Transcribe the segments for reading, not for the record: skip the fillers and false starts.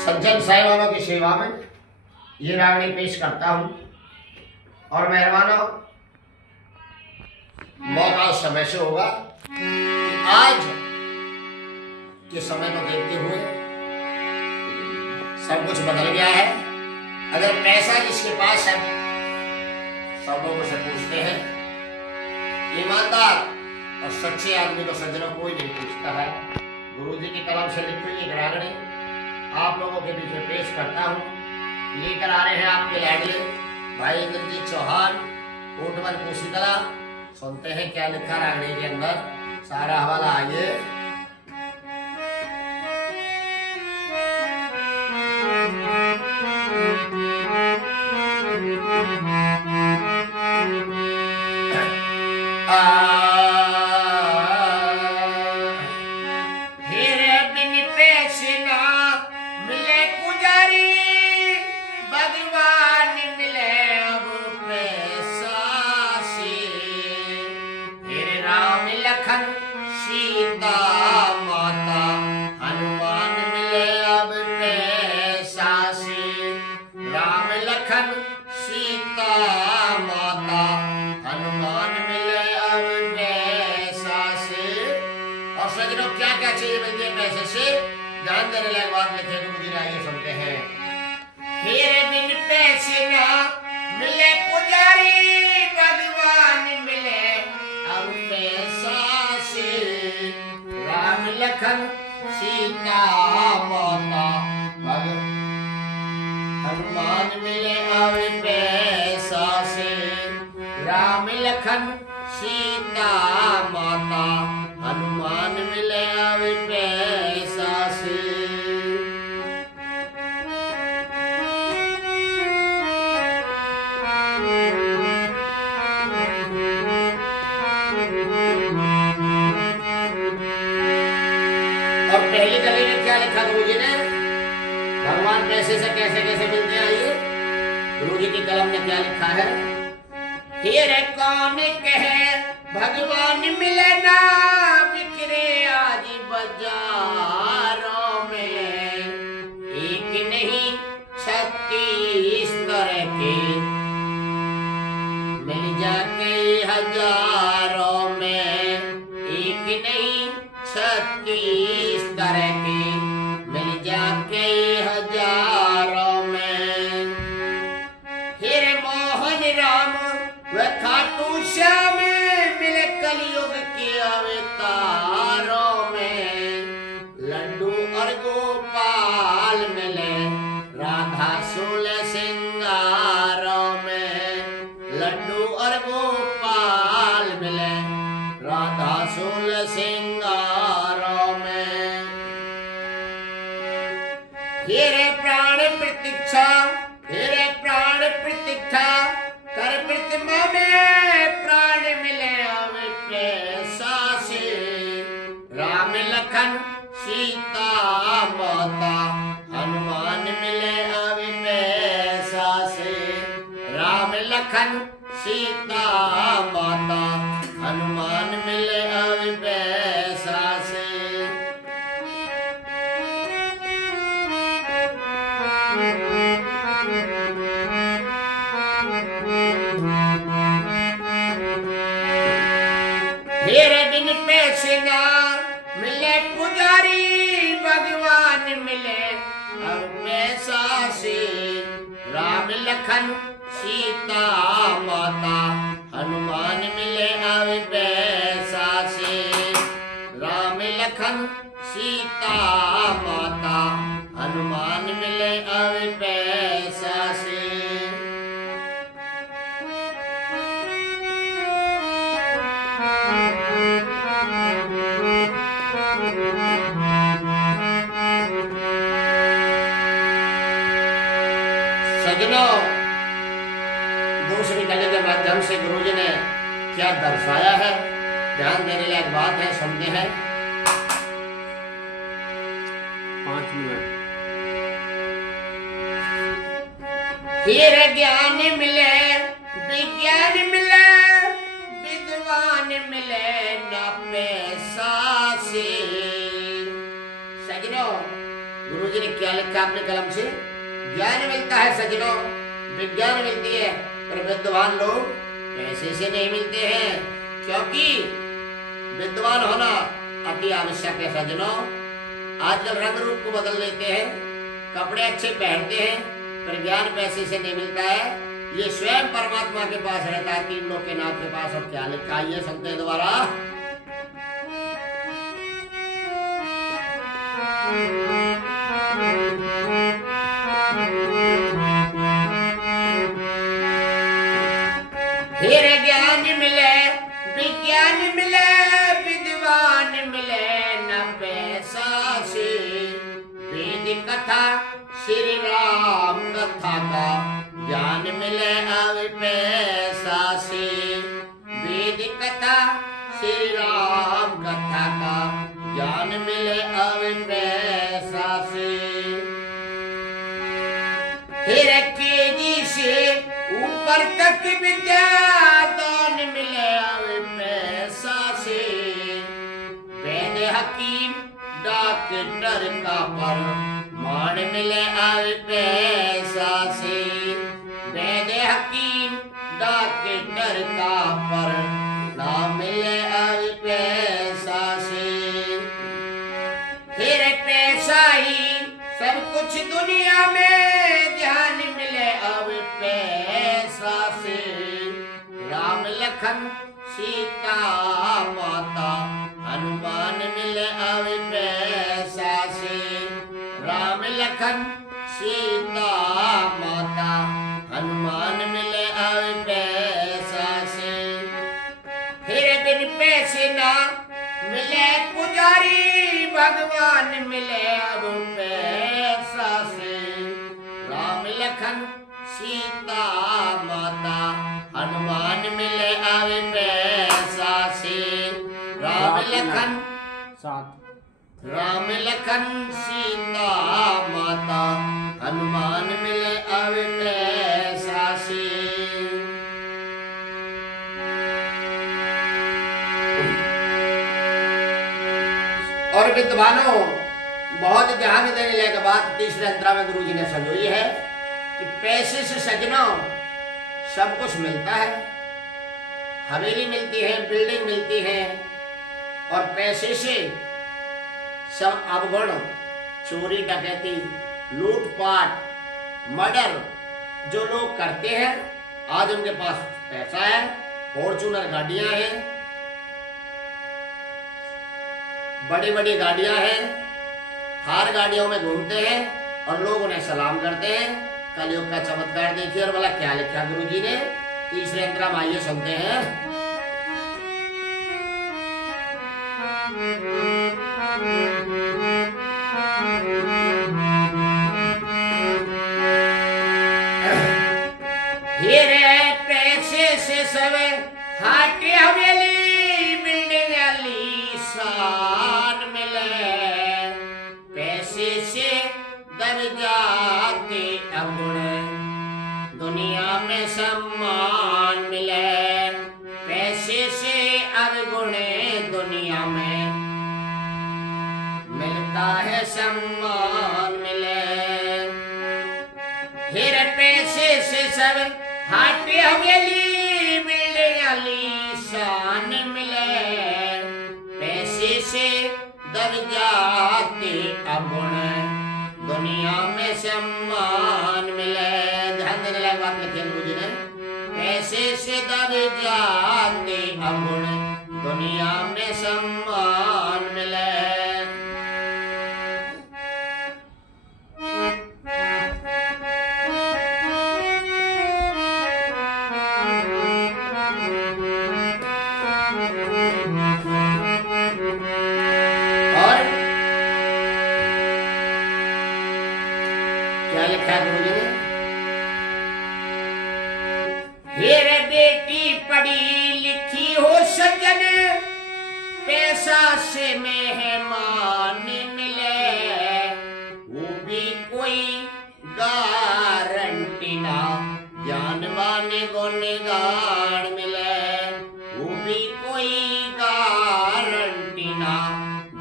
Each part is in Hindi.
सज्जन साहिबानों की सेवा में ये रागनी पेश करता हूं। और मेहरबानों, मौका उस समय से होगा कि आज के समय को देखते हुए सब कुछ बदल गया है। अगर पैसा जिसके पास है, सब लोगों से पूछते हैं, ईमानदार और सच्चे आदमी को सज्जनों कोई नहीं पूछता है। गुरु जी की कलम से लिखी हुई एक रागनी आप लोगों के बीच में पेश करता हूँ। लेकर आ रहे हैं आपके लाडले भाई इंद्रजीत चौहान, कोटवर कोसीकला। सुनते हैं क्या लिखा रागनी के अंदर, सारा हवाला आइए। सीता माता हनुमान मिले अब पैसा से। राम लखन सीता माता हनुमान मिले अब पैसा से। और सज्जनों क्या क्या चाहिए मिल जाए पैसे से, ध्यान देने लायक बात लिखे गुरु जी, आइए सुनते हैं। मेरे बिन पैसे ना मिले पुजारी, भगवान मिले अब पैसा से। राम लखन सीता माता हनुमान मिले अब पैसा से। राम लखन सीता माता हनुमान मिले अब पैसा से। और पहली कली में क्या लिखा गुरु जी ने, भगवान पैसे से कैसे कैसे मिलते हैं, आइए गुरु जी की कलम में क्या लिखा है। हीरे कौन कहे भगवान मिले ना, बिखरे आज बाजारों में। एक नहीं 36 तरह के मिल जाके हजारों में। एक नहीं 36 तरह के मिल जाके हजारों में। हीरे मोहन राम व खाटू श्याम मिले कलयुग के अवतारों में। लड्डू और गोपाल मिले राधा सोल सिंगारों में। लड्डू और गोपाल मिले राधा सोल सिंगारों में। हीरे प्राण प्रतीक्षा, हीरे प्राण प्रतीक्षा कर प्रतिमा में। प्राण मिले अब पैसा से। राम लखन सीता माता हनुमान मिले अब पैसा से। राम लखन सीता माता हनुमान मिले अब पैसा से। मेरे बिन पैसे ना मिले पुजारी, भगवान मिले अब पैसा से। राम लखन सीता माता हनुमान मिले अब पैसा से। राम लखन सीता माता हनुमान मिले अब पैसा से। सज्जनों, दूसरी कली के माध्यम से गुरु जी ने क्या दर्शाया है, ध्यान देने लायक बात है, सुनते हैं। 5 मिनट। हीरे ज्ञान मिले विज्ञान मिले, विद्वान मिले न पैसा से। सज्जनों, गुरुजी ने क्या लिखा अपने कलम से? ज्ञान मिलता है सज्जनों, विज्ञान मिलती है, पर विद्वान लोग पैसे से नहीं मिलते हैं। क्योंकि विद्वान होना अति आवश्यक है सज्जनों। आजकल रंग रूप को बदल लेते हैं, कपड़े अच्छे पहनते हैं, पर ज्ञान पैसे से नहीं मिलता है। ये स्वयं परमात्मा के पास रहता है, तीन लोग के नाथ के पास। और क्या लिखा है ये सुनते हैं दोबारा। फिर ज्ञान मिले, विज्ञान मिले, विद्वान मिले न पैसा से। वेद कथा श्री राम कथा का ज्ञान मिले अब पैसा से। वेद कथा श्री राम कथा का ज्ञान मिले अब पैसा से। फिर केजी से ऊपर तक विद्या दान मिले अब पैसा से। वैद्य हकीम डॉक्टर का परमान मिले अब पैसा से। वैद्य हकीम डॉक्टर का परमान मिले अब पैसा से। फिर पैसा ही सब कुछ दुनिया में, ध्यान मिले अब पैसा से। राम लखन सीता माता हनुमान मिले अब पैसा से। राम लखन सीता माता हनुमान मिले अब पैसा से। फिर बिन पैसे ना मिले पुजारी, भगवान मिले अब पैसा से। राम लखन सीता माता हनुमान मिले अब पैसा से। राम लखन राम लखन सीता माता हनुमान मिले अब पैसा से। और विद्वानों, बहुत ध्यान देने लायक बात तीसरे अंतरा में गुरुजी ने समझाई है कि पैसे से सज्जनों सब कुछ मिलता है। हवेली मिलती है, बिल्डिंग मिलती है, और पैसे से सब अवगुण, चोरी डकैती, लूटपाट, मर्डर जो लोग करते हैं, आज उनके पास पैसा है, फॉर्च्यूनर गाड़ियां हैं, बड़ी बड़ी गाड़ियां हैं, थार गाड़ियों में घूमते हैं और लोग उन्हें सलाम करते हैं। कलयुग का चमत्कार देखिए। और बोला क्या लिखा गुरुजी ने तीसरे अंतरा में, आइए सुनते हैं। हीरे पैसे से सब हाटी हवेली, बिल्डिंग आलीशान मिले। पैसे से दब जाते अवगुण, दुनिया में सम्मान मिले। पैसे से अवगुण दुनिया में मिलता है, सम्मान मिले। फिर पैसे से सब हाटी हवेली, बिल्डिंग आलीशान मिले। पैसे से दब जाते अवगुण, दुनिया में सम्मान मिले। ध्यान देने लायक बात लिखी गुरुजी ने। पैसे से दब जाते अवगुण, दुनिया में सम्मान मिले। क्या लिखा है गुरुजी ने? मेरे बेटी पढ़ी लिखी हो सज्जन, पैसा से मेहमान मिले। वो भी कोई गारंटी ना, ज्ञानवान गुनगान मिले। वो भी कोई गारंटी ना,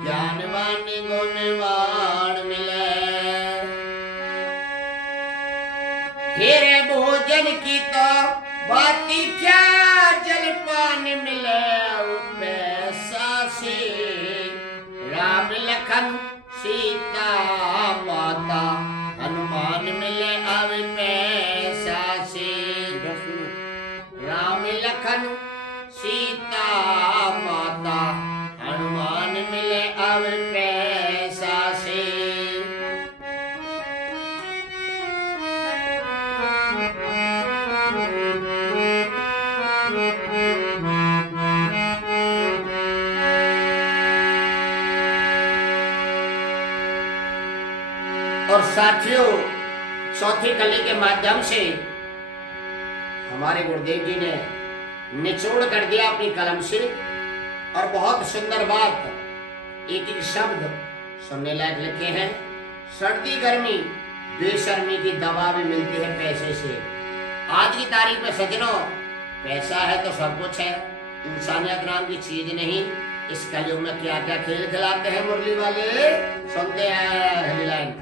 ज्ञानवान गुणवान मिले। भोजन की तो बाती क्या, जलपान मिले अब पैसा से। राम लखन सीता माता हनुमान मिले अब पैसा से। 10 मिनट। राम लखन सीता माता हनुमान मिले अब पैसा से। और साथियों, चौथी कली के माध्यम से हमारे गुरुदेव जी ने निचोड़ कर दिया अपनी कलम से, और बहुत सुंदर बात, एक एक शब्द सुनने लायक लिखे हैं। सर्दी गर्मी बेशर्मी की दवा भी मिलती है पैसे से। आज की तारीख में सज्जनों, पैसा है तो सब कुछ है, इंसानियत नाम की चीज नहीं। इस कलयुग में क्या क्या खेल खिलाते हैं मुरली वाले, सुनते हैं हेडलाइन।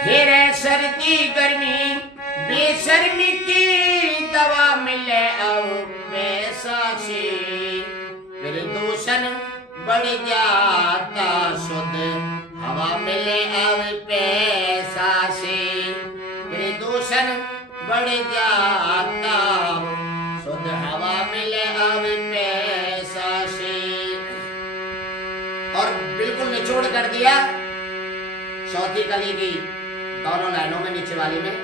फिर सर्दी गर्मी बेशर्मी की दवा मिले अब पैसा से। प्रदूषण बढ़ जाता शुद्ध हवा मिले अब पैसा से। प्रदूषण बढ़ जाता शुद्ध हवा मिले अब पैसा से। और बिल्कुल निचोड़ कर दिया चौथी कली की दोनों लाइनों में, नीचे वाली में,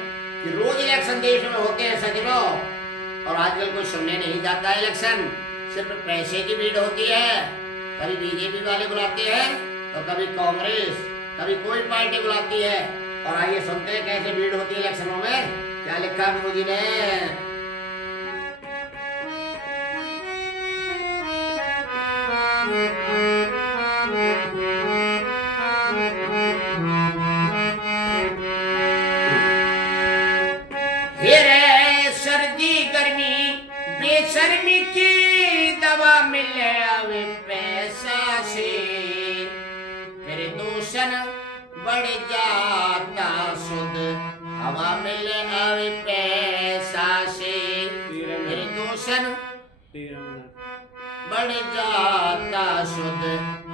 कि रोज इलेक्शन देश में होते हैं सज्जनों, और आजकल कोई सुनने नहीं जाता है इलेक्शन। सिर्फ पैसे की भीड़ होती है। कभी बीजेपी वाले बुलाते हैं तो कभी कांग्रेस, कभी कोई पार्टी बुलाती है। और आइए सुनते हैं कैसे भीड़ होती है इलेक्शनों में। क्या लिखा गुरु जी ने? सर्दी गर्मी बेशर्मी की दवा मिले अब पैसा से। प्रदूषण बढ़ जाता शुद्ध हवा मिले अब पैसा से। प्रदूषण 13 मिनट। बढ़ जाता शुद्ध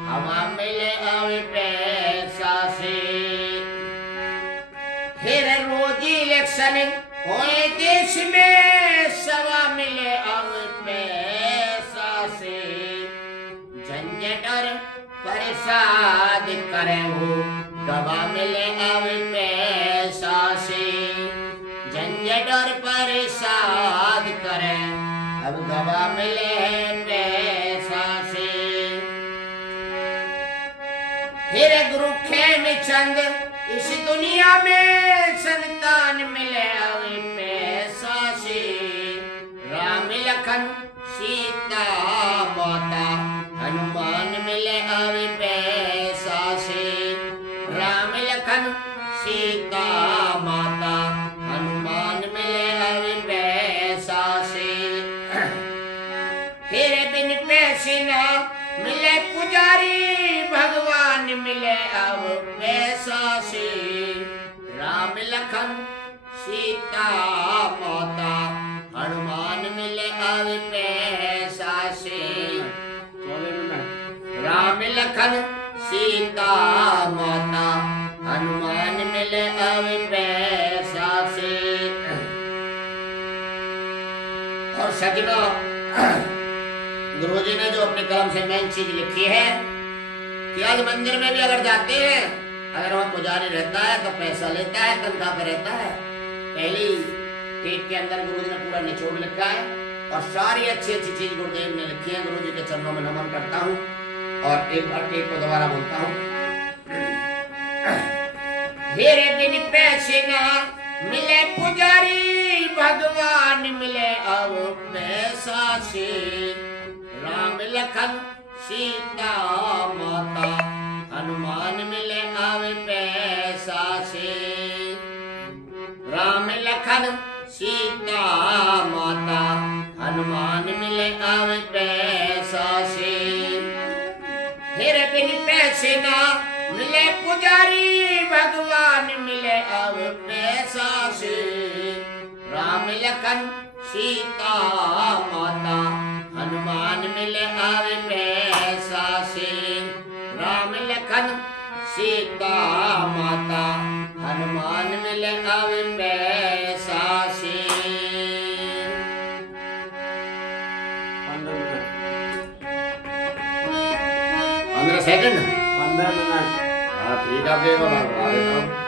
हवा मिले अब पैसा से। फिर रोज इलेक्शन होए देश में सवा मिले अब पैसा से। झंझट और परेशान करे हो दवा मिले अब पैसा से। झंझट और परेशान करे अब दवा मिले पैसा से। फिर गुरु खेम चंद इस दुनिया में संतान मिले अब पैसा से। राम लखन सीता माता हनुमान मिले अब पैसा से। राम लखन सीता माता हनुमान मिले अब पैसा से। फिर बिन पैसे ना मिले पुजारी भगवान मिले अब पैसा से। राम लखन सीता माता हनुमान मिले अब पैसा से। 14 मिनट। राम लखन सीता माता हनुमान मिले अब पैसा से। और सज्जनों, गुरुजी ने जो अपने कलम से मेन चीज लिखी है कि आज मंदिर में भी अगर जाते हैं, अगर वहाँ पुजारी रहता है तो पैसा लेता है, तनख्वाह पे रहता है। पहली टेक के अंदर गुरुजी ने पूरा निचोड़ लिखा है, और सारी अच्छी अच्छी चीज गुरुदेव ने लिखी है। गुरुजी के चरणों में नमन करता हूँ, और एक बार टेक को दोबारा बोलता हूँ। मेरे बिन पैसे ना मिले पुजारी भगवान मिले अब पैसा से। राम लखन सीता माता हनुमान मिले अब पैसा से। राम लखन सीता माता हनुमान मिले अब पैसा से राम लखन सीता माता हनुमान मिले आवे पैसा से राम लखन सीता माता हनुमान मिले आवे पैसा से 15 मिनट 15 सेकंड 15 मिनट हाँ ठीक है आपके बता देता हूँ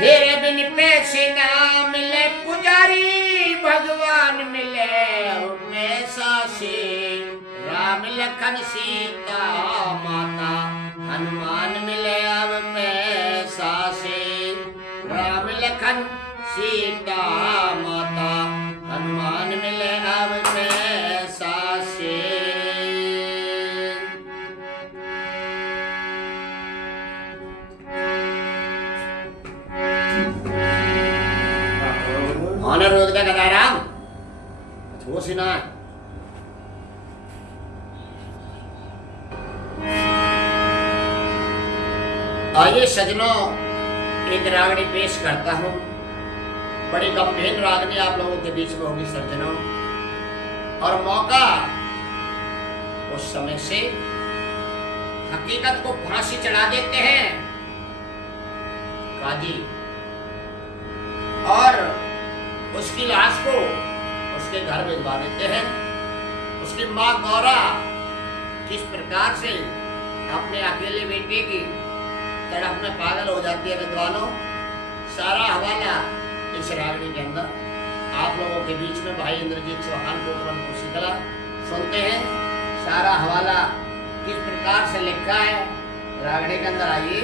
तेरे बिन पैसे ना मिले पुजारी भगवान मिले पैसा से राम लखन सीता माता हनुमान मिले अब पैसा से राम लखन सीता माता हनुमान मिले अब पैसा से ऑनर रोक दे गदाराम वो सिना आइए सजनों एक रागनी पेश करता हूं बड़ी गंभीर रागनी आप लोगों के बीच में होगी सज्जनों और मौका उस समय से हकीकत को फांसी चढ़ा देते हैं काजी और उसकी लाश को उसके घर भिजवा देते हैं। उसकी माँ गौरा किस प्रकार से अपने अकेले बेटे की तड़प में पागल हो जाती है विद्वानों, सारा हवाला इस रागनी के अंदर आप लोगों के बीच में भाई इंद्रजीत चौहान को शीतला सुनते हैं। सारा हवाला किस प्रकार से लिखा है रागनी के अंदर, आइए।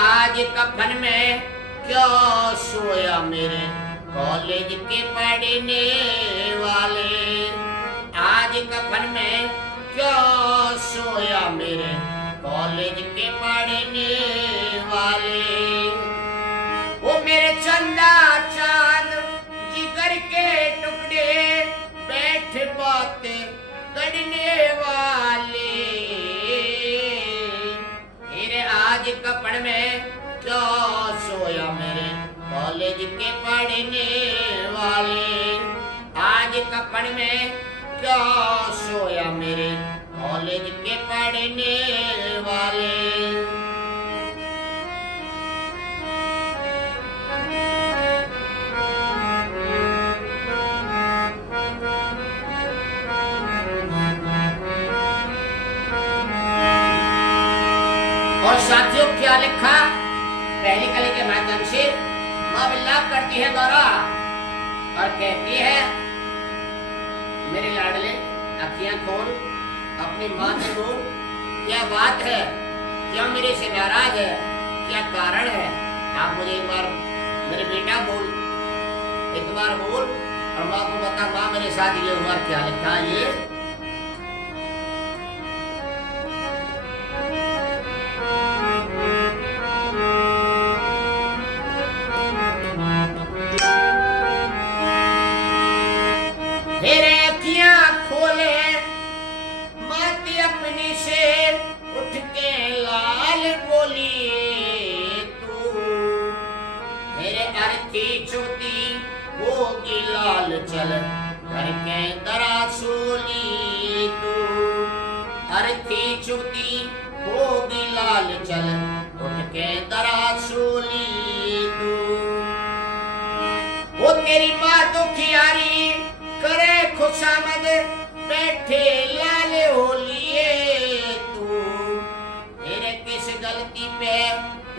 आज कफन में क्यों सोया मेरे कॉलेज के पढ़ने वाले, आज कफन में क्यों सोया मेरे कॉलेज के पढ़ने वाले। वो मेरे चंदा चांद जिगर के टुकड़े बैठ बातें करने वाले, आज कपड़ में क्यों सोया मेरे कॉलेज के पढ़ने वाले, आज कपड़ में क्यों सोया मेरे कॉलेज के पढ़ने वाले। और साथियों क्या लिखा पहली कली के माध्यम से माँ विलाप करती है गौरा और कहती है मेरे लाडले अखियां खोल अपनी माँ से बोल, क्या बात है, क्या मेरे से नाराज है, क्या कारण है, आप मुझे एक बार मेरे बेटा बोल, एक बार बोल और माँ को बता माँ मेरे साथ ये हुआ क्या लिखा ये। अपनी से उठ के लाल बोली तू, मेरे अर्थी चुती होगी लाल चल करके दरा सोली तू, अर्थी चुती होगी बैठे लाल हो लिए तू, मेरे किस गलती पे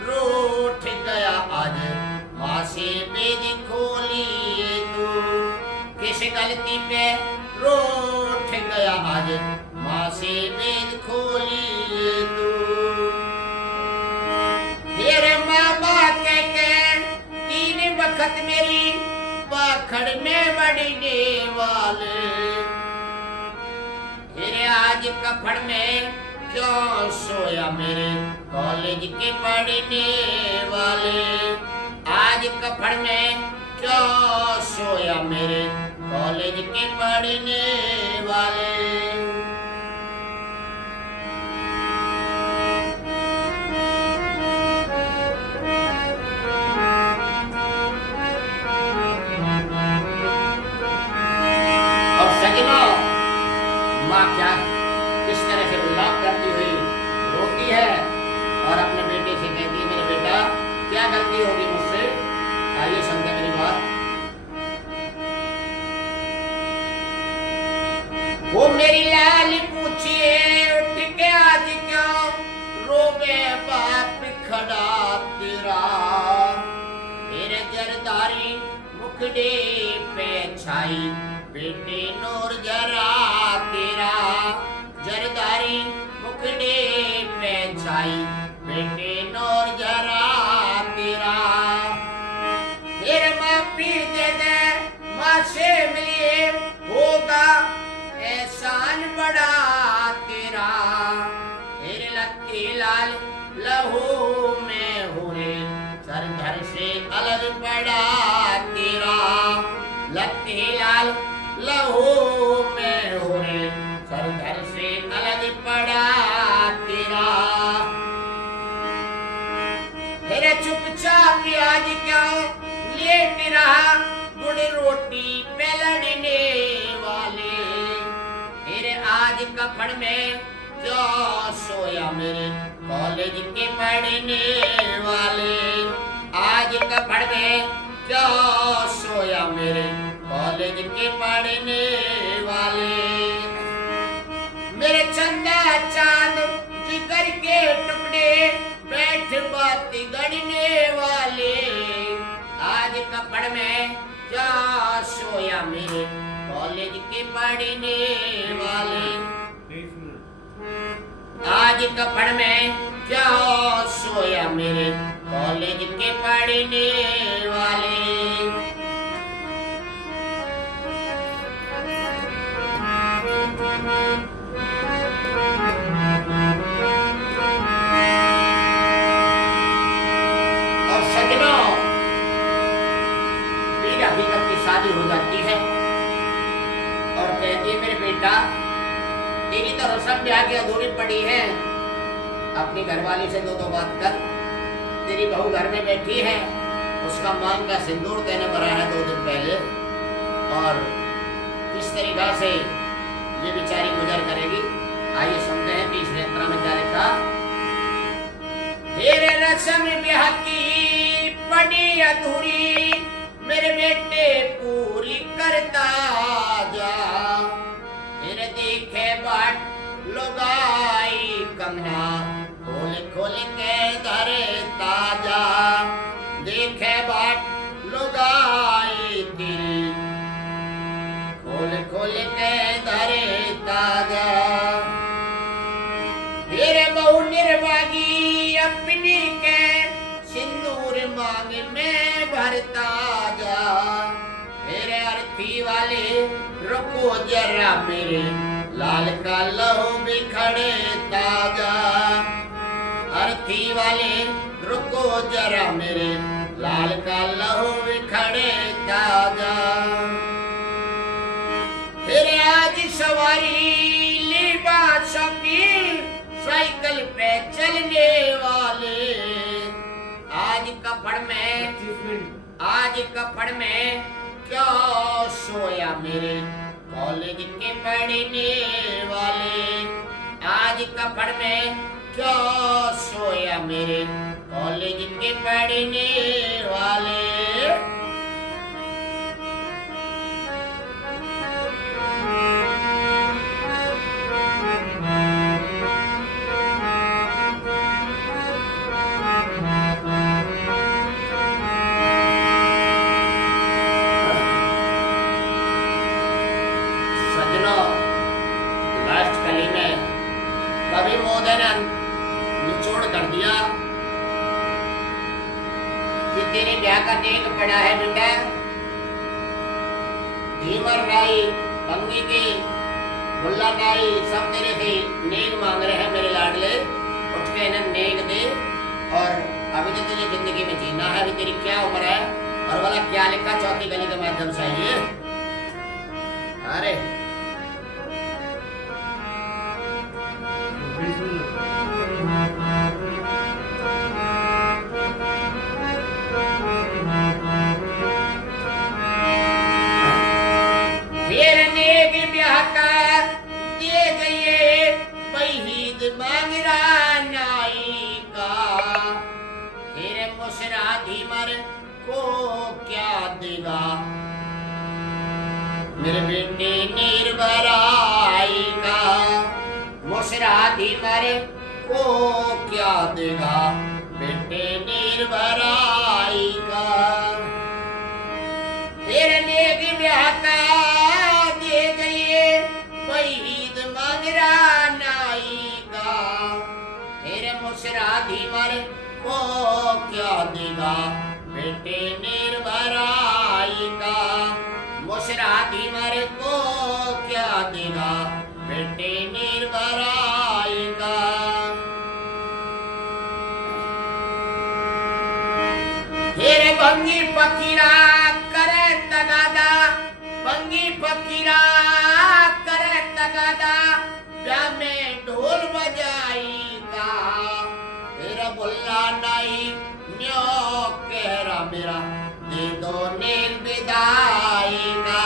रूठ गया आज, माँ से बेद खोलिए तू, किस गलती पे रूठ गया आज, माँ से बेद खोलिए तू। तेरे मामा के तीन वक्त मेरी बाखड़ में बढ़ने वाले, तेरे आज कफड़ में क्यों सोया मेरे कॉलेज के पढ़ने वाले, आज कफड़ में क्यों सोया मेरे कॉलेज के पढ़ने वाले। और सजनों, माँ क्या किस तरह से विलाप करती हुई रोती है और अपने बेटे से कहती है, मेरे बेटा क्या गलती होगी मुझसे, आइए समझे मेरी बात। वो मेरी लाल पूछिए उठ के आज क्यों रोवे बाप खड़ा तेरा, तेरे जरदारी मुखड़े पे छाई बेटे नूर जरा तेरा, जरदारी मुखड़े पे छाई बेटे नूर जरा तेरा। तेरे माफी दे दे माँ से मिलिए होगा एहसान बड़ा तेरा, तेरे लत्ती लाल लहू में हो रे सर धर से अलग पड़ा तेरा, लत्ती लाल लहू में हो रे सर धर से अलग पड़ा तेरा। तेरे चुपचाप आज क्यों लेट रहा गुड़ रोटी पे लड़ने वाले, तेरे आज कफड़ में क्यों सोया मेरे कॉलेज के पढ़ने वाले, आज कफड़ में क्यों सोया मेरे कॉलेज के पढ़ने वाले। मेरे चंदा चांद जिगर के टुकड़े बैठ बात गढ़ने वाले, आज कपड़ में क्या सोया मेरे कॉलेज के पढ़ने वाले, आज कपड़ में क्या सोया मेरे कॉलेज के पढ़ने वाले। और सजनों, फिर हकीकत की शादी हो जाती है और कहती है, मेरे बेटा तेरी तो रस्म ब्याह की अधूरी पड़ी है, अपनी घरवाली से दो बात कर, तेरी बहू घर में बैठी है, उसका मांग का सिंदूर देने पड़ा है 2 दिन पहले, और किस तरीका से ये बेचारी गुजर करेगी, आइए सुनते हैं तीसरे अंतरा में क्या लिखा। तेरे रस्म ब्याह की पड़ी अधूरी मेरे बेटे पूरी करता जा, तेरे देखे बाट लुगाई कंगना खोल खोल के धरे ताजा, देखे बाट लुगाई तेरी खोल खोल के धरे ताजा। तेरे बहु निर्भागी अपनी के सिंदूर मांग में भरता जा, मेरे अर्थी वाले रुको जरा मेरे लाल का लहू बिखरे ताजा, अर्थी वाले रुको जरा मेरे लाल का लहू बिखरे ताजा। तेरे आज सवारी लिबासों की साइकिल पे चलने वाले, आज कपड़ में क्यों सोया मेरे कॉलेज के पढ़ने वाले, आज कपड़ में क्यों सोया मेरे कॉलेज के पढ़ने वाले। कि तेरे ब्याह का नेक पड़ा है बेटा। धीमर नाई, भंगी की, मुल्ला नाई सब तेरे से नेक मांग रहे हैं मेरे लाडले। उठ के इन्हें नेक दे। और अभी तो तुझे जिंदगी में जीना है। अभी तेरी क्या उम्र है और वाला क्या लिखा चौथी गली के माध्यम से आइए। अरे मेरे बेटे निर्भराई का मुसराधी मरे को क्या देगा। बेटे निर्भराई का तेरे नेक ब्याह का दे गए वहीद मगरा नाई का। तेरे मुसराधी मरे को क्या देगा। बेटे निर्भराई का मुसराधी मरे को क्या देगा। बेटे निर्भराई का फिर भंगी फकीरा करे तगादा। भंगी फकीरा करे तगादा ब्याह में ढोल बजाएगा। तेरा बुल्ला नाई न्यो कहरा मेरा दे दो नील विदाई का।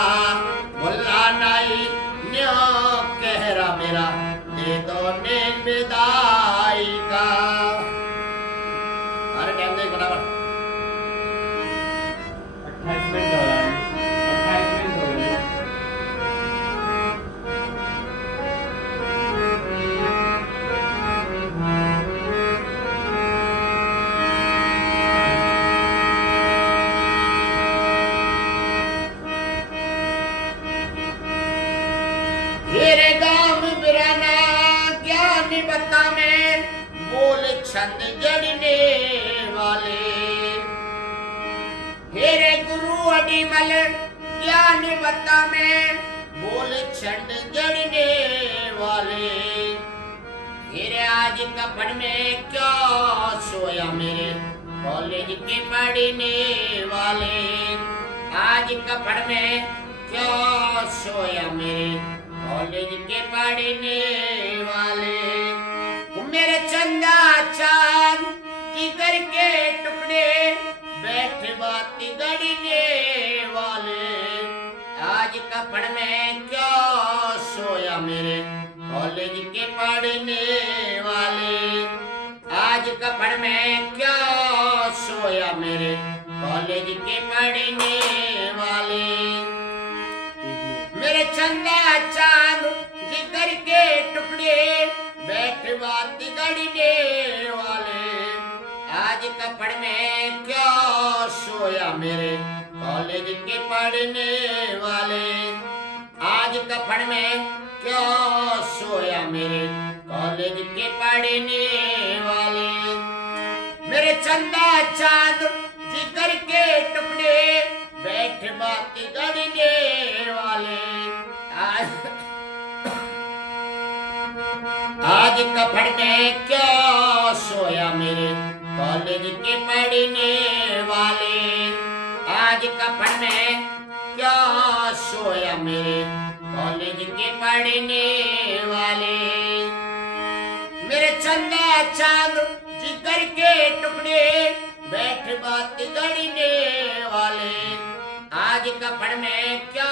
मुल्ला नाई न्यो कहरा मेरा दे दो नील विदाई का। अरे टाइम देख बराबर 28 मिनट हो रहा है। 28 मिनट हो रहे हैं। बता में बोल छंद जड़ने वाले। हेरे गुरु अडिमल ज्ञान बता में बोल छंद जड़ने वाले। हेरे आज कपड़ में क्या सोया मेरे कॉलेज के पढ़ने वाले। आज कपड़ में क्या सोया मेरे कॉलेज के पढ़ने वाले। मेरे चंदा चांद जिगर के टुकड़े बैठे बाती गड़ने वाले। आज कपड़ में क्या सोया मेरे कॉलेज के पढ़ने वाले। आज कपड़ में क्या सोया मेरे कॉलेज के पढ़ने वाले। मेरे चंदा चांद जिगर के टुकड़े बैठे बात गड़ने वाले। आज कपड़ में क्या सोया मेरे कॉलेज के पढ़ने वाले। आज कपड़ में क्या सोया मेरे कॉलेज के पढ़ने वाले। मेरे चंदा चांद जिगर के टुकड़े बैठ बात गड़ने वाले। आज कपड़ में क्या सोया मेरे कॉलेज के पढ़ने वाले। आज कपड़ में क्या सोया मेरे कॉलेज के पढ़ने वाले। मेरे चंदा चांद जिगर के टुकड़े बैठ बात गड़ने वाले। आज कपड़ में क्या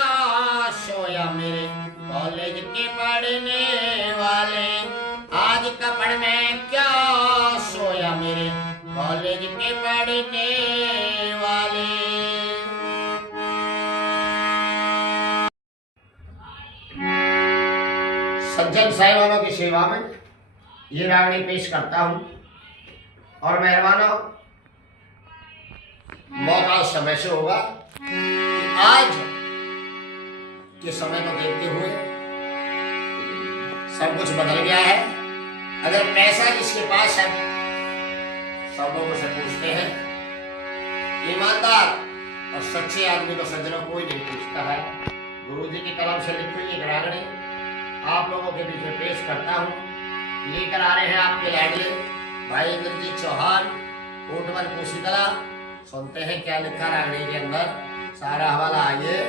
सोया मेरे कॉलेज के पढ़ने वाले। आज कपड़ में क्या सोया मेरे कॉलेज के पढ़ने वाले। सज्जन साहिबानों की सेवा में ये रागनी पेश करता हूँ। और मेहरबानों मौका उस समय से होगा कि आज के समय को देखते हुए सब कुछ बदल गया है। अगर पैसा जिसके पास है सब लोग उसे पूछते हैं ईमानदार और सच्चे आदमी को सज्जनों कोई नहीं पूछता है। गुरु जी की कलम से लिखी हुई एक रागनी आप लोगों के बीच में पेश करता हूँ। लेकर आ रहे हैं आपके लाडले भाई इंद्रजीत चौहान, कोटवर कोशीकला। सुनते हैं क्या लिखा रागनी के अंदर, सारा हवाला आइए।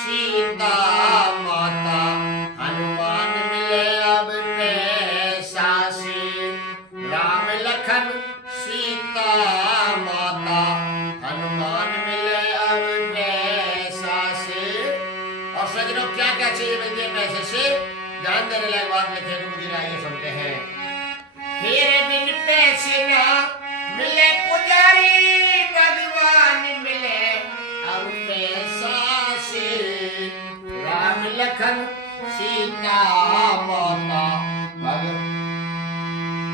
सीता माता हनुमान मिले अब पैसा से। राम लखन सीता माता हनुमान मिले अब पैसा से। और सजनों क्या क्या चाहिए मिलती है पैसे से, ध्यान देने लायक बात लिखे गुरु जी, आइए सुनते हैं। मेरे बिन पैसे ना मिले पुजारी, भगवान मिले अब पैसा से। राम लखन सीता माता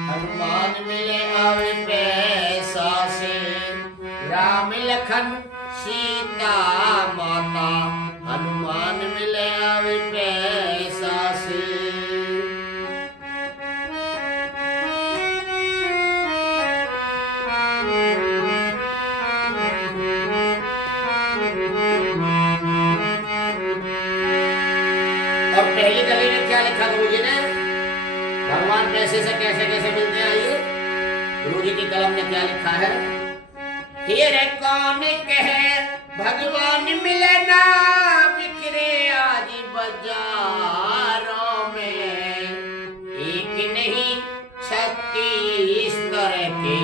हनुमान मिले अब पैसा से। राम लखन सीता माता हनुमान मिले अब पैसा से। और पहली कली में क्या लिखा गुरु जी ने, भगवान पैसे से कैसे कैसे मिलते हैं, आइए गुरु जी की कलम ने क्या लिखा है। हीरे कौन कहे भगवान मिले ना, बिखरे आज बाजारों में। एक नहीं 36 तरह के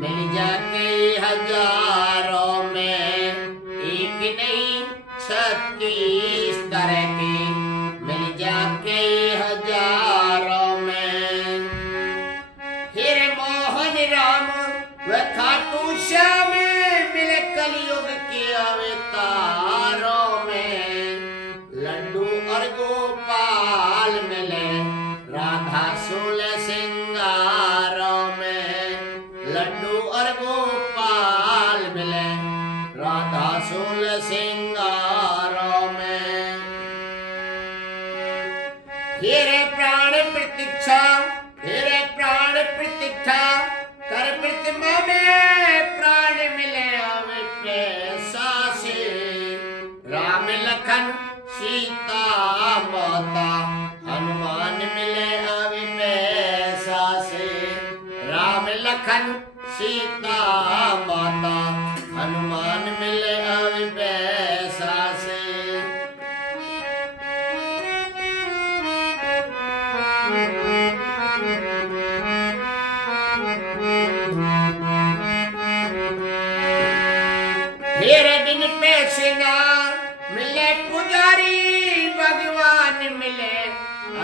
मिल जाके हजारों में। एक नहीं 36 तरह के मिल जाके हजारों में। हीरे मोहन राम व खाटू श्याम मिले कलयुग के अवतारों में। लड्डू और गोपाल मिले राधा सोलह सिंगारों में। लड्डू और गोपाल मिले राधा सोलह सिंगारों में। हीरे प्राण प्रतीक्षा, हीरे प्राण प्रतीक्षा कर प्रतिमा में। प्राण मिले अब पैसा से। राम लखन सीता माता हनुमान मिले अब पैसा से। राम लखन सीता माता हनुमान मिले अब पैसा से। मेरे बिन पैसे ना मिले पुजारी, भगवान मिले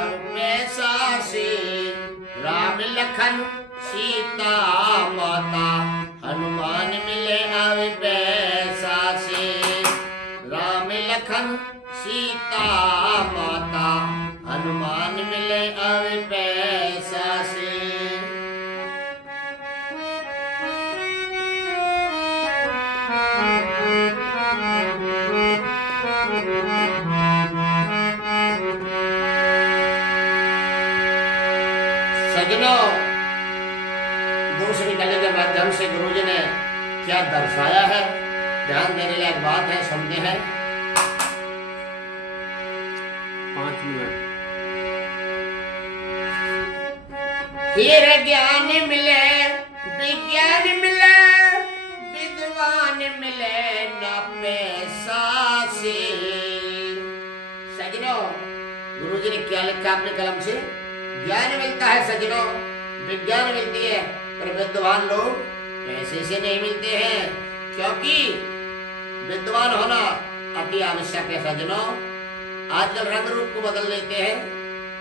अब पैसा से। राम लखन सीता माता हनुमान मिले अब पैसा से। राम लखन सीता माता हनुमान मिले अब पैसा से। सजनों, दूसरी कली के माध्यम से गुरुजी ने क्या दर्शाया है, ध्यान देने लायक बात है, सुनते हैं। 5 मिनट। हीरे ज्ञान मिले विज्ञान मिले, विद्वान मिले न पैसा से। सजनों, गुरुजी ने क्या लिखा अपने कलम से, ज्ञान मिलता है सजनों, विज्ञान मिलती है, पर विद्वान लोग पैसे से नहीं मिलते हैं। क्योंकि विद्वान होना अति आवश्यक है सजनों। आजकल रंग रूप को बदल लेते हैं,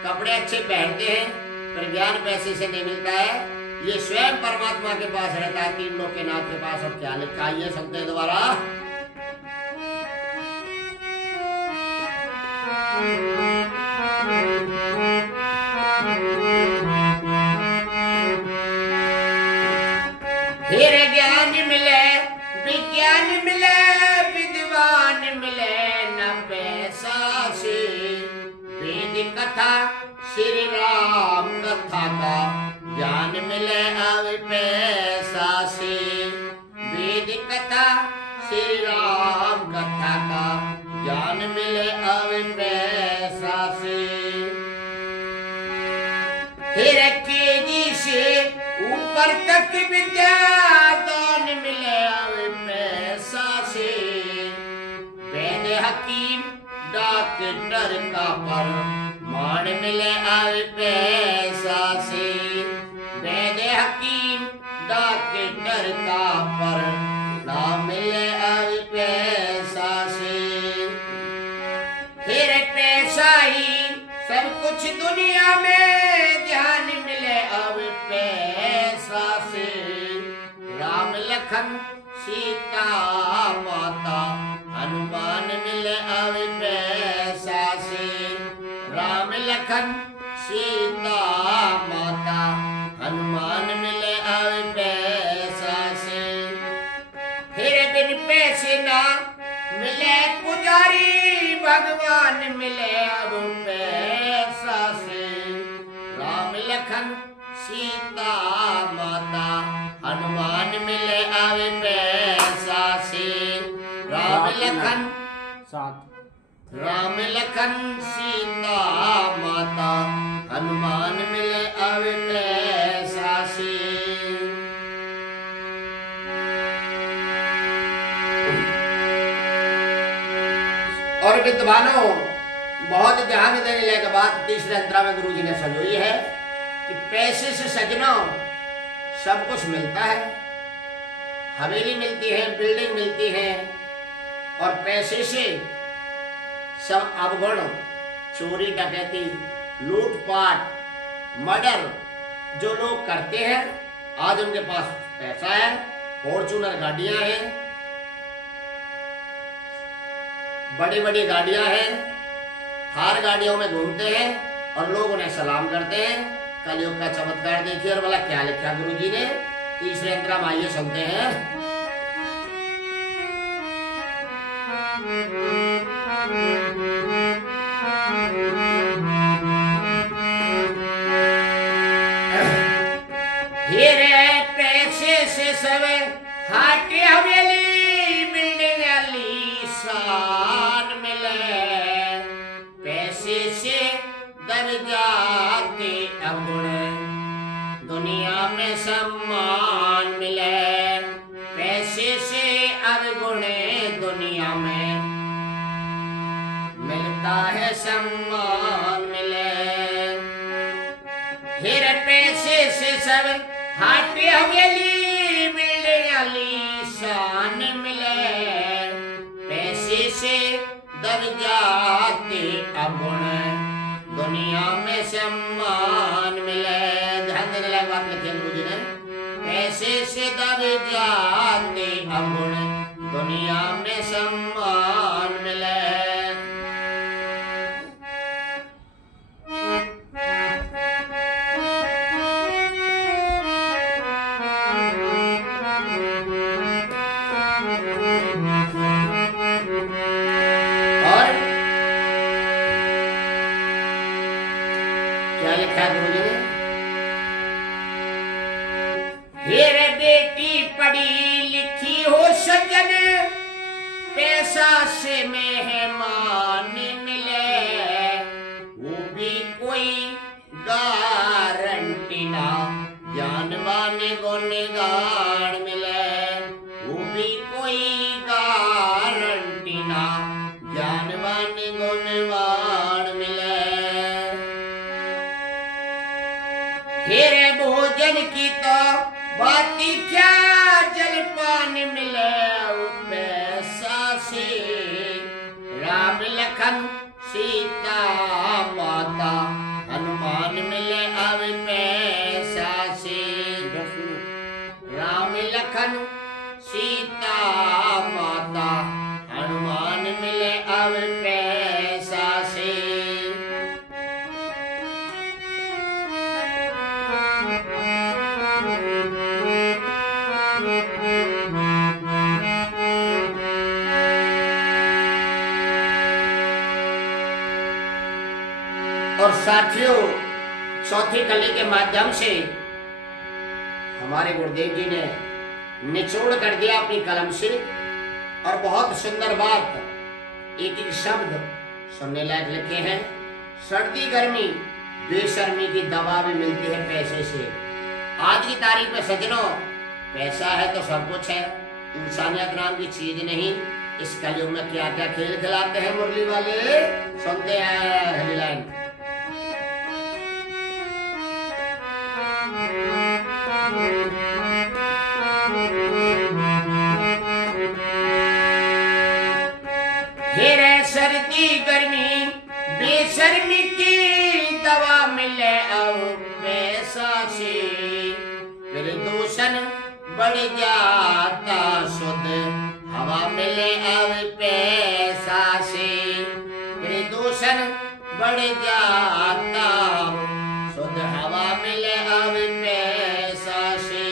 कपड़े अच्छे पहनते हैं, पर ज्ञान पैसे से नहीं मिलता है। ये स्वयं परमात्मा के पास रहता है, तीन लोग के नाथ के पास। अब क्या लिखा है ये सुनते हैं दोबारा। फिर ज्ञान मिले विज्ञान मिले विद्वान मिले न पैसा से। वेद कथा श्री राम कथा का ज्ञान मिले अब पैसा से। वेद कथा श्री राम कथा का ज्ञान मिले अब पैसा से। फिर केजी से ऊपर तक विद्या दान मिले अब पैसा से। वैद हकीम डॉक्टर का पर मान मिले अब पैसा से। वैद हकीम डॉक्टर का पर नाम मिले अब पैसा से। फिर पैसा ही सब कुछ दुनिया में ध्यान मिले अब पैसा से। राम लखन सीता माता हनुमान मिले अब पैसा से। राम लखन सीता माता हनुमान मिले अब पैसा से। फिर बिन पैसे ना मिले पुजारी भगवान मिले अब पैसा से। राम लखन सीता माता हनुमान मिले अब पैसा से। राम लखन राम लखन सीता माता हनुमान मिले अब पैसा से। और विद्वानों बहुत ध्यान देने लायक बात तीसरे अंतरा में गुरु जी ने समझाई है कि पैसे से सजना सब कुछ मिलता है। हवेली मिलती है, बिल्डिंग मिलती है, और पैसे से सब अवगुण, चोरी डकैती, लूटपाट, मर्डर जो लोग करते हैं, आज उनके पास पैसा है, फॉर्च्यूनर गाड़ियां हैं, बड़ी बड़ी गाड़ियां हैं, थार गाड़ियों में घूमते हैं और लोग उन्हें सलाम करते हैं। कलयुग का चमत्कार देखिए। और बोला क्या लिखा गुरु जी ने तीसरे अंतरा में, आइए सुनते हैं। हीरे पैसे से सब हाटी हवेली बिल्डिंग आलीशान मिले। पैसे से दब जाते अवगुण दुनिया में सम्मान मिले। पैसे से अवगुण दुनिया में मिलता है सम्मान मिले। फिर पैसे से सब हाटी हवेली बिल्डिंग आलीशान मिले। पैसे से दब जाते अवगुण दुनिया में सम्मान मिले। ध्यान देने लायक बात लिखी गुरु जी ने। पैसे से दब जाते अवगुण दुनिया में सम्मान मिले। क्या लिखा है गुरु जी ने? मेरे बेटी पढ़ी लिखी हो सज्जन, पैसा से मेहमान मिले। वो भी कोई गारंटी ना, ज्ञानवान गुनगान मिले। वो भी कोई गारंटी ना, ज्ञानवान गुणवान मिले। तेरे भोजन की तो बाती क्या, जलपान मिले पैसा से। राम लखन सीता माता हनुमान मिले अब पैसा से। लखन सीता माता, हनुमान मिले अब पैसा से। और साथियों, चौथी कली के माध्यम से हमारे गुरुदेव जी ने निचोड़ कर दिया अपनी कलम से, और बहुत सुंदर बात, एक एक शब्द सुनने लायक लिखे हैं। सर्दी गर्मी बेशर्मी की दवा भी मिलती है पैसे से। आज की तारीख में सज्जनों, पैसा है तो सब कुछ है, इंसानियत नाम की चीज नहीं। इस कलयुग में क्या क्या खेल खिलाते हैं मुरली वाले, सुनते हैं हेडलाइन। फिर सर्दी गर्मी बेशर्मी की दवा मिले अब पैसा से। प्रदूषण बढ़ जाता शुद्ध हवा मिले अब पैसा से। प्रदूषण बढ़ जाता शुद्ध हवा मिले अब पैसा से।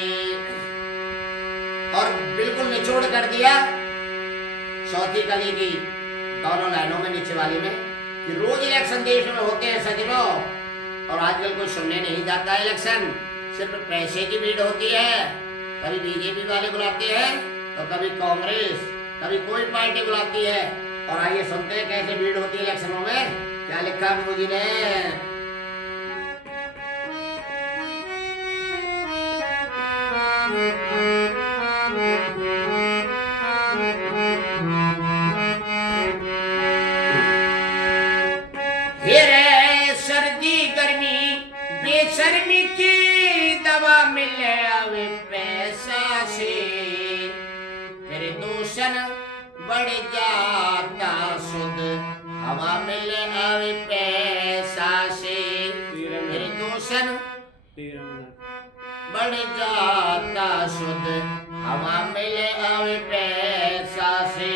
और बिल्कुल निचोड़ कर दिया चौथी कली की दोनों लाइनों में, नीचे वाली में, कि रोज इलेक्शन देश में होते हैं सज्जनों, और आजकल कोई सुनने नहीं जाता है इलेक्शन, सिर्फ पैसे की भीड़ होती है। कभी बीजेपी वाले बुलाते हैं तो कभी कांग्रेस, कभी कोई पार्टी बुलाती है। और आइए सुनते हैं कैसे भीड़ होती है इलेक्शनों में। क्या लिखा गुरु जी ने? सर्दी गर्मी बेशर्मी की दवा मिले अब पैसा से। प्रदूषण बढ़ जाता शुद्ध हवा मिले अब पैसा से। प्रदूषण बढ़ जाता शुद्ध हवा मिले अब पैसा से।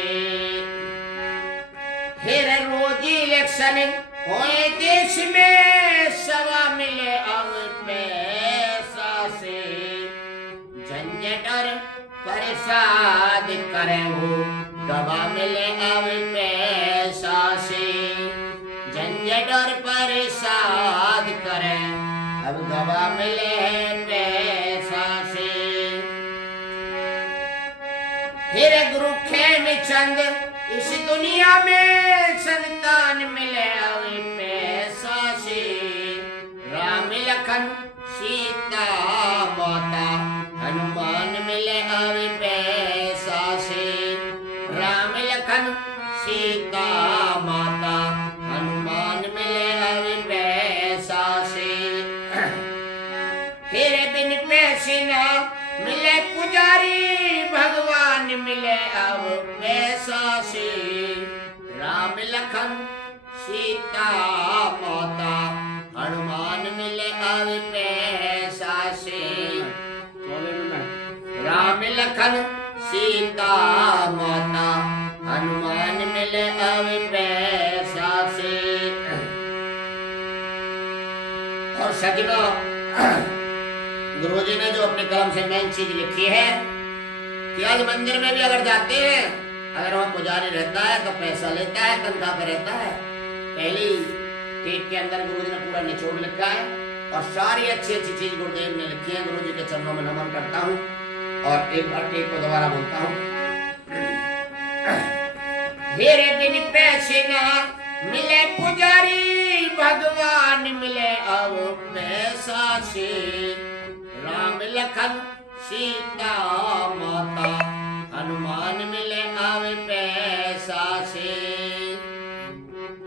फिर रोज इलेक्शन होए देश में सवा मिले अब पैसा से। झंझट और परेशान करे वो दवा मिले अब पैसा से। झंझट और परेशान करे अब दवा मिले पैसा से। फिर गुरु खेमचंद इस दुनिया में संतान मिले अब पैसा से। राम लखन सीता माता, हनुमान मिले अब पैसा से। राम लखन सीता माता, हनुमान मिले अब पैसा से। फिर बिन पैसे ना मिले पुजारी, भगवान मिले अब पैसा से। राम लखन सीता माता, हनुमान मिले अब पैसा से। राम लखन सीता माता, हनुमान मिले अब पैसा से। और सज्जनों, गुरुजी ने जो अपने कलम से मेन चीज लिखी है कि आज मंदिर में भी अगर जाते हैं, अगर वहाँ पुजारी रहता है तो पैसा लेता है, तनख्वाह पे रहता है। पहली टेक के अंदर गुरुजी ने पूरा निचोड़ लिखा है, और सारी अच्छी अच्छी चीज गुरुदेव ने लिखी है। गुरुजी के चरणों में नमन करता हूँ, और एक बार टेक को दोबारा बोलता हूँ। मेरे बिन पैसे ना मिले पुजारी, भगवान मिले अब पैसा से। राम लखन सीता माता, हनुमान मिले अब पैसा से।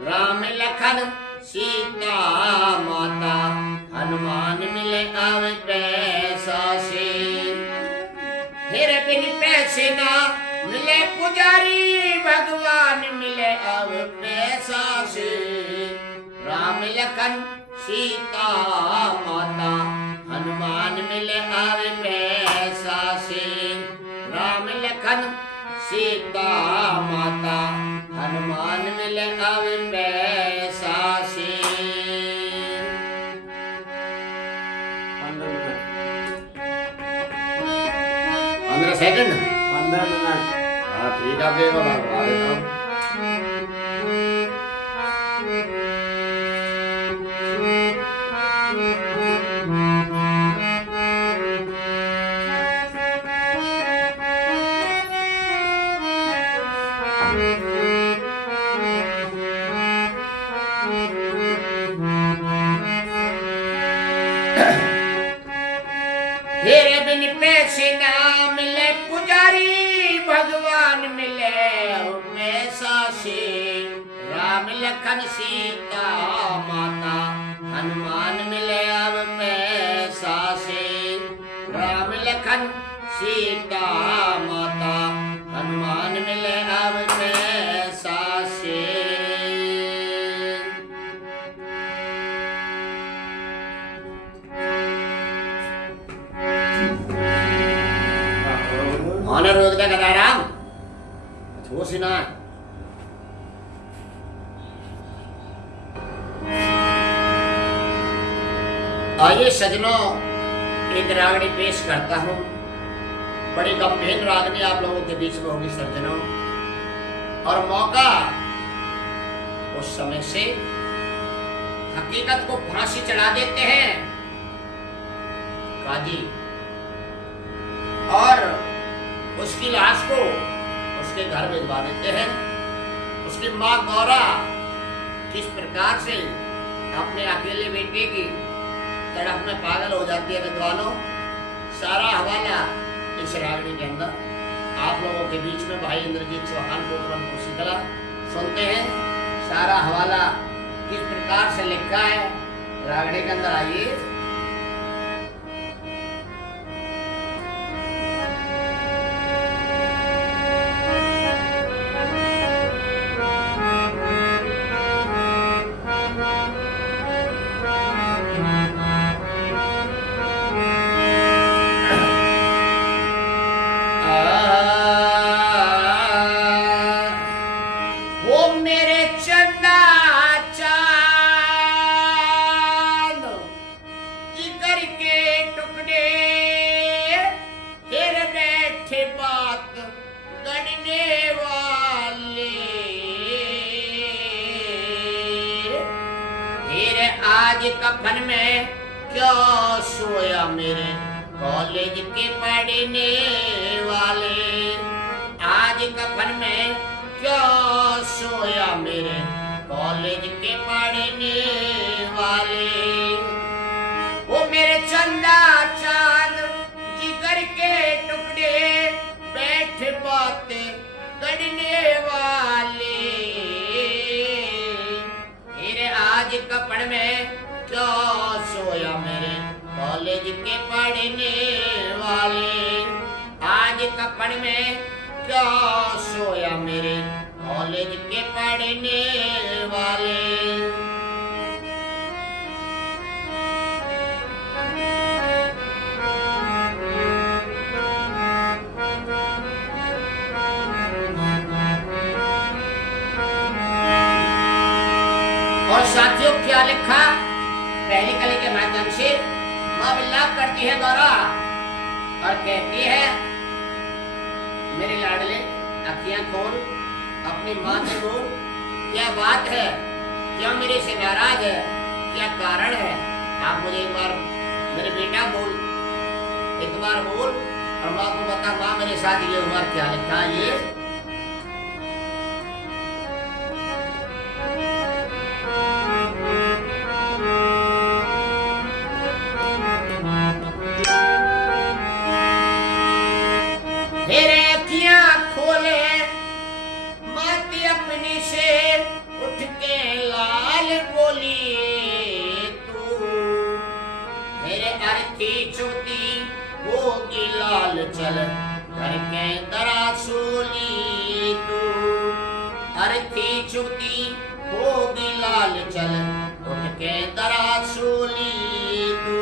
राम लखन सीता माता, हनुमान मिले अब पैसा से। फिर बिन पैसे ना मिले पुजारी, भगवान मिले अब पैसा से। राम लखन सीता माता, हनुमान मिले अब पैसा से। लखन सीता माता हनुमान मिले अब पैसा से। 15 सेकंड 15 मिनट। हाँ ठीक है, फिर मैं बता देता हूँ। तेरे बिन पैसे ना मिले पुजारी भगवान मिले पैसा से। राम लखन सीता माता हनुमान मिले अब पैसा से। राम लखन सीता माता हनुमान मिले अब पैसा से। ऑनर रोक दे गदाराम छो सिना। आइए सजनों, एक रागनी पेश करता हूं। बड़ी गंभीर रागनी आप लोगों के बीच में होगी सज्जनों। और मौका उस समय से हकीकत को फांसी चढ़ा देते हैं काजी, और उसकी लाश को उसके घर भिजवा देते हैं। उसकी माँ गौरा किस प्रकार से अपने अकेले बेटे की तड़प में पागल हो जाती है विद्वानों, सारा हवाला इस रागनी के अंदर आप लोगों के बीच में भाई इंद्रजीत चौहान को शीतला सुनते हैं। सारा हवाला किस प्रकार से लिखा है रागनी के अंदर, आइए। कफन में क्यों सोया मेरे कॉलेज के पढ़ने वाले। आज कफन में क्यों सोया मेरे कॉलेज के पढ़ने वाले। वो मेरे चंदा चांद जिगर के टुकड़े बैठ बातें करने वाले। मेरे आज कफन में क्यों सोया मेरे कॉलेज के पढ़ने वाले। आज कफन में क्यों सोया मेरे कॉलेज के पढ़ने वाले। और साथियों क्या लिखा पहली कली के माध्यम से माँ विलाप करती है गौरा और कहती है, मेरे लाडले अखियां खोल, अपनी माँ से बोल, क्या बात है, क्या मेरे से नाराज है, क्या कारण है। आप मुझे एक बार मेरे बेटा बोल, एक बार बोल और माँ को बता माँ मेरे साथ ये हुआ क्या लिखा ये। अपनी से उठ के लाल बोली तू, मेरे अर्थी चुती होगी लाल चल करके दरासोली तू। अर्थी चुती होगी लाल चल उठ के दरासोली तू।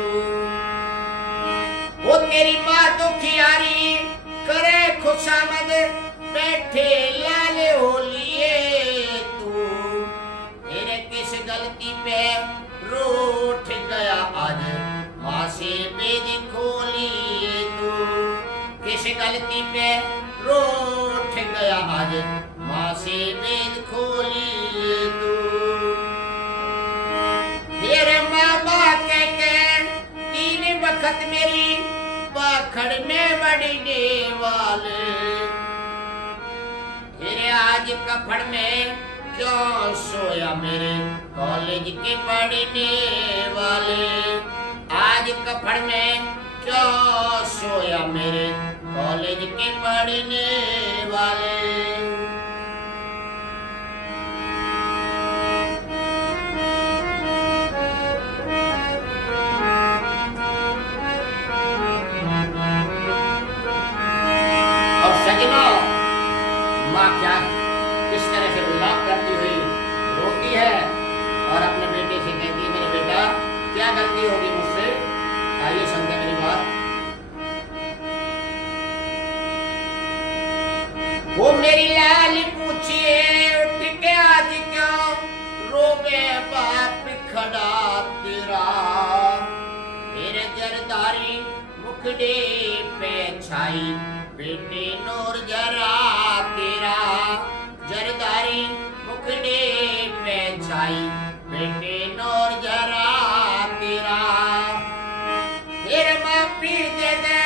वो तेरी माँ दुखियारी करे खुशामद बैठे लाल होलिए तू, मेरे किस गलती पे रूठ गया आज, माँ से बेद खोलिए तू, किस गलती पे रूठ गया आज, माँ से बेद खोलिए तू। तेरे मामा कह के 3 वक्त मेरी बाखड़ में बढ़ने वाले, तेरे आज कफड़ में क्यों सोया मेरे कॉलेज के पढ़ने वाले, आज कफड़ में क्यों सोया मेरे कॉलेज के पढ़ने वाले। और सजनों, माँ क्या किस तरह से विलाप करती हुई रोती है और अपने बेटे से कहती है, मेरे बेटा क्या गलती होगी मुझसे, आइए समझे मेरी बात। वो मेरी लाल पूछिए उठ के आज क्यों रोवे बाप खड़ा तेरा, मेरे जरदारी मुखड़े पे छाई बेटे नूर जरा तेरा, जरदारी मुखड़े पे छाई बेटे नूर जरा तेरा। फिर माफी दे दे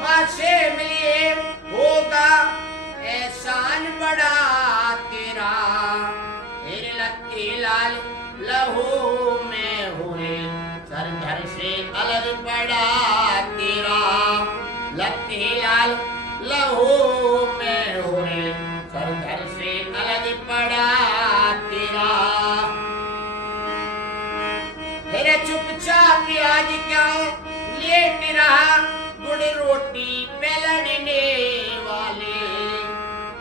माँ से मिलिए होगा एहसान बड़ा तेरा, फिर लत्ती लाल लहू में हो रे सर धर से अलग पड़ा तेरा, लत्ती लाल लहू में हो रे सर धर से अलग पड़ा तेरा। फिर चुपचाप आज क्यों लेट रहा गुड़ रोटी पे लड़ने वाले,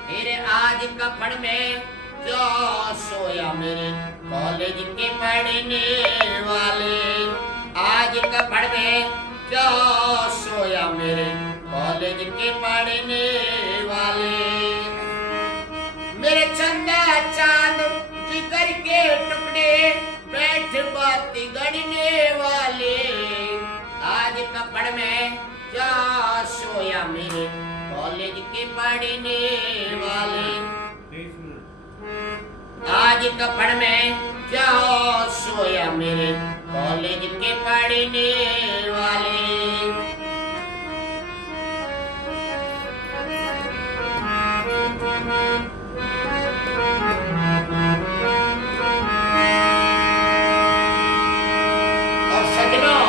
फिर आज कफड़ में क्यों सोया मेरे कॉलेज के पढ़ने वाले, आज कफड़ में क्यों सोया मेरे कॉलेज के पढ़ने वाले। मेरे चंदा चांद जिगर के टुकड़े बैठ बात गढ़ने वाले, आज कपड़ में क्या सोया मेरे कॉलेज के पढ़ने वाले, आज कपड़ में क्या सोया मेरे कॉलेज के पढ़ने वाले। और सजनों,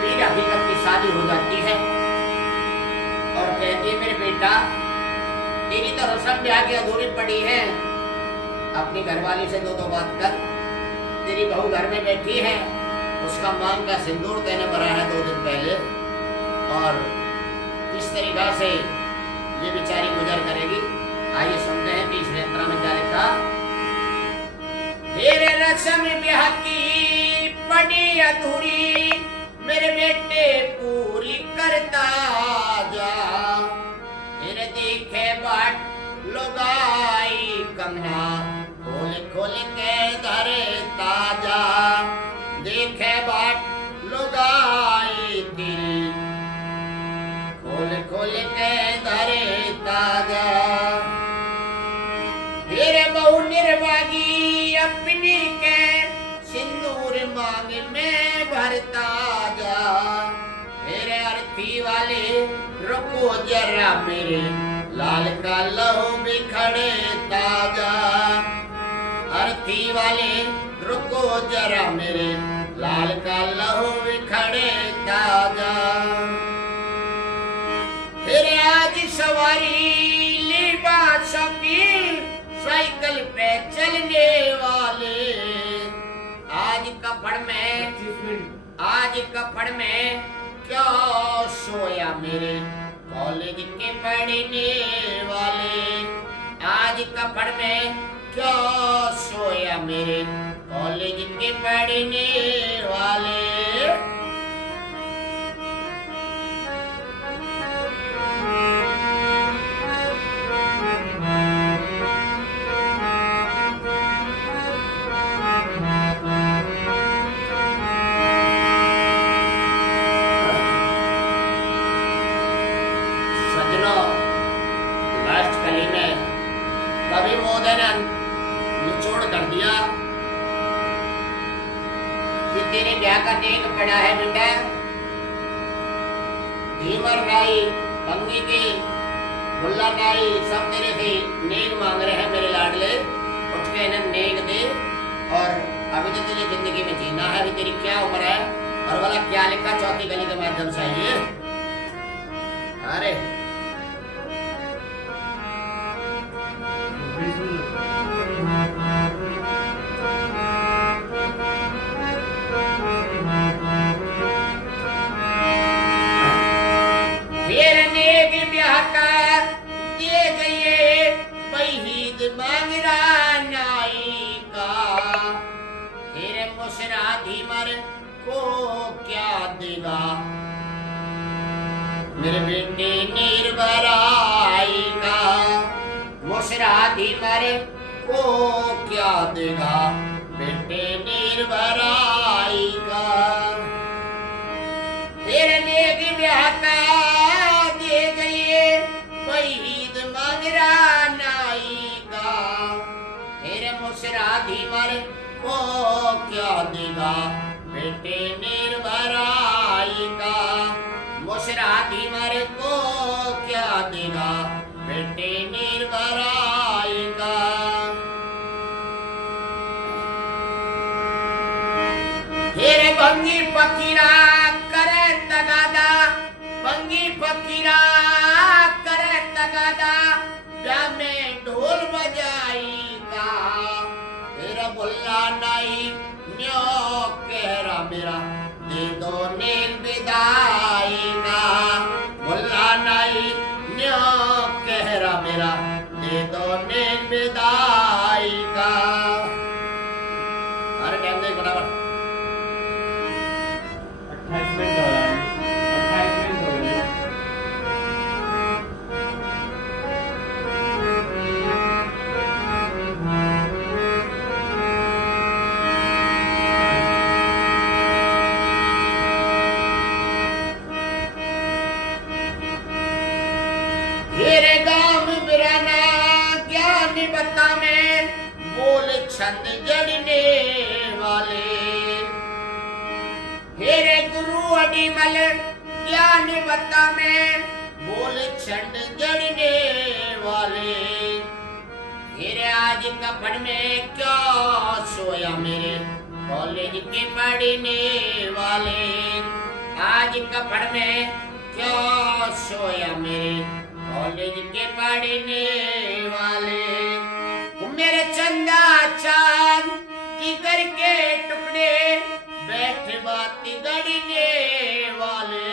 फिर हकीकत की शादी हो जाती है और कहती है, मेरे बेटा तेरी तो रस्म ब्याह की अधूरी पड़ी है, अपनी घरवाली से दो बात कर, तेरी बहू घर में बैठी है, उसका मांग का सिंदूर देने पड़ा है 2 दिन पहले, और किस तरीका से ये बेचारी गुजर करेगी, आइए सुनते हैं तीसरे अंतरा में क्या लिखा। तेरे रस्म ब्याह की पड़ी अधूरी, मेरे बेटे पूरी करता जा, तेरे देखे बाट लुगाई कंगना खोल खोल के धरे ताजा, देखे बाट लुगाई तेरी खोल खोल के धरे ताजा। तेरे बहु निर्भागी अपनी के सिंदूर मांग में भरता जा, मेरे अर्थी वाले रुको जरा मेरे लाल का लहू बिखरे ताजा, अर्थी वाले रुको जरा मेरे लाल का लहू बिखरे ताजा। फिर आज सवारी ली बादशाह की साइकिल पे चलने वाले, आज कपड़ में क्यों सोया मेरे कॉलेज के पढ़ने वाले, आज कपड़ में क्यों सोया मेरे कॉलेज के पढ़ने वाले। कली में कभी मोदी ने निचोड़ कर दिया कि तेरे ब्याह का नेक पड़ा है बेटा। धीमर नाई, भंगी की, मुल्ला नाई सब तेरे से नेक मांग रहे हैं मेरे लाडले। उठ के इन्हें नेक दे। और अभी तो तुझे जिंदगी में जीना है, अभी तेरी क्या उम्र है और वाला क्या लिखा चौथी गली के माध्यम से आइए। अरे मेरे बेटे निर्भराई का मुशराधी मरे को क्या देगा बेटे निर्भराई का। तेरे नेक ब्याह का दे गए वहीद मगरा नाई का। तेरे मुशराधी मरे को क्या देगा बेटे निर्भराई का। मुशराधी मरे को क्या देगा बेटे निर्भराई का। तेरे भंगी फकीरा करे तगादा, भंगी फकीरा करे तगादा, ब्याह में ढोल बजाएगा। तेरा बुल्ला नाई न्यो कहरा मेरा दे दो नेक विदाई का। मुल्ला नाई न्यो कहरा मेरा दे दो नेक विदाई का। अरे टाइम देख बराबर 28 मिनट हो रहा है, 28 मिनट हो रहे हैं। तेरे गांव में बिराना ज्ञान बता में बोल छंद जड़ने वाले। तेरे गुरु अडिमल ज्ञान बता में बोल छंद जड़ने वाले। तेरे आज कपड़ में क्या सोया मेरे कॉलेज के पढ़ने वाले। आज कपड़ में क्या सोया मेरे कॉलेज के पढ़ने वाले। मेरे चंदा चांद जिगर के टुकड़े बैठे बाती गड़ने वाले।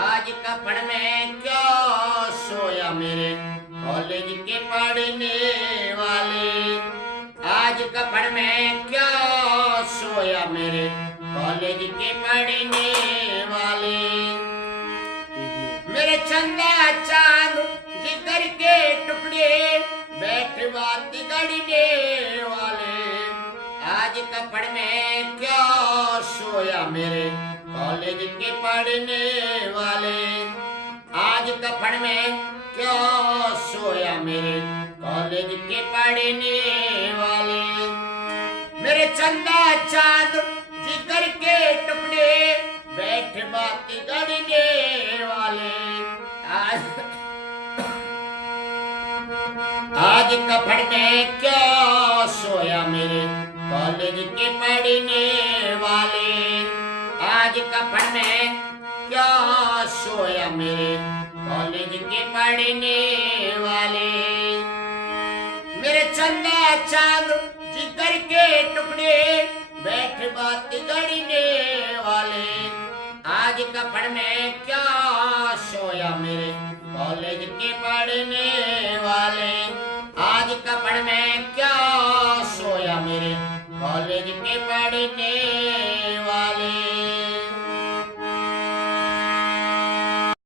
आज कपड़ में क्या सोया मेरे कॉलेज के पढ़ने वाले। आज कपड़ में क्या सोया मेरे कॉलेज के पढ़ने वाले। मेरे चंदा चांद जिगर के टुकड़े बैठे बात गड़ने वाले। आज कपड़ में क्या सोया मेरे कॉलेज के पढ़ने वाले। आज कपड़ में क्या सोया मेरे कॉलेज के पढ़ने वाले। मेरे चंदा चांद जिगर के टुकड़े बैठे बात गड़ने वाले। आज कपड़ में क्या सोया मेरे कॉलेज के पढ़ने वाले। आज कपड़ में क्या सोया मेरे कॉलेज के पढ़ने वाले। मेरे चंदा चांद जिगर के टुकड़े बैठ बात गड़ने वाले। आज कपड़ में क्या